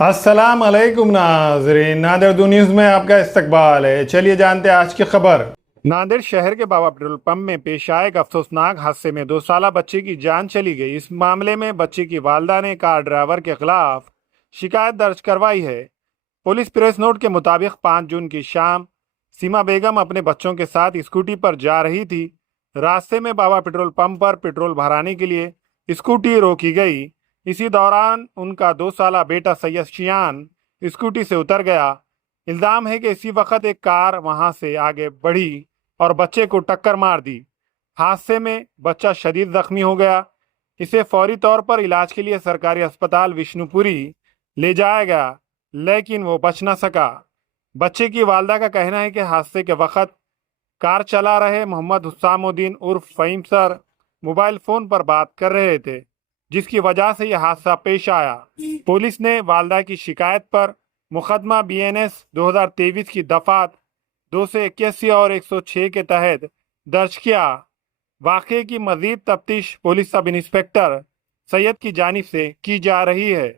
अस्सलाम अलैकुम नाजरीन, नादिर दो न्यूज़ में आपका इस्तकबाल है। चलिए जानते हैं आज की खबर। नादिर शहर के बाबा पेट्रोल पंप में पेश आए एक अफसोसनाक हादसे में 2 साला बच्चे की जान चली गई। इस मामले में बच्चे की वालदा ने कार ड्राइवर के खिलाफ शिकायत दर्ज करवाई है। पुलिस प्रेस नोट के मुताबिक 5 जून की शाम सीमा बेगम अपने बच्चों के साथ स्कूटी पर जा रही थी। रास्ते में बाबा पेट्रोल पंप पर पेट्रोल भराने के लिए स्कूटी रोकी गई। इसी दौरान उनका 2 साला बेटा सैयद शियान स्कूटी से उतर गया। इल्जाम है कि इसी वक्त एक कार वहां से आगे बढ़ी और बच्चे को टक्कर मार दी। हादसे में बच्चा शदीद जख्मी हो गया। इसे फौरी तौर पर इलाज के लिए सरकारी अस्पताल विष्णुपुरी ले जाया गया, लेकिन वो बच न सका। बच्चे की वालदा का कहना है कि हादसे के वक्त कार चला रहे मोहम्मद हुस्सामुद्दीन उर्फ फहीम सर मोबाइल फोन पर बात कर रहे थे, जिसकी वजह से यह हादसा पेश आया। पुलिस ने वालदा की शिकायत पर मुकदमा BNS 2023 की दफात 281 और 106 के तहत दर्ज किया। वाक़े की मजीद तफ्तीश पुलिस सब इंस्पेक्टर सैयद की जानिब से की जा रही है।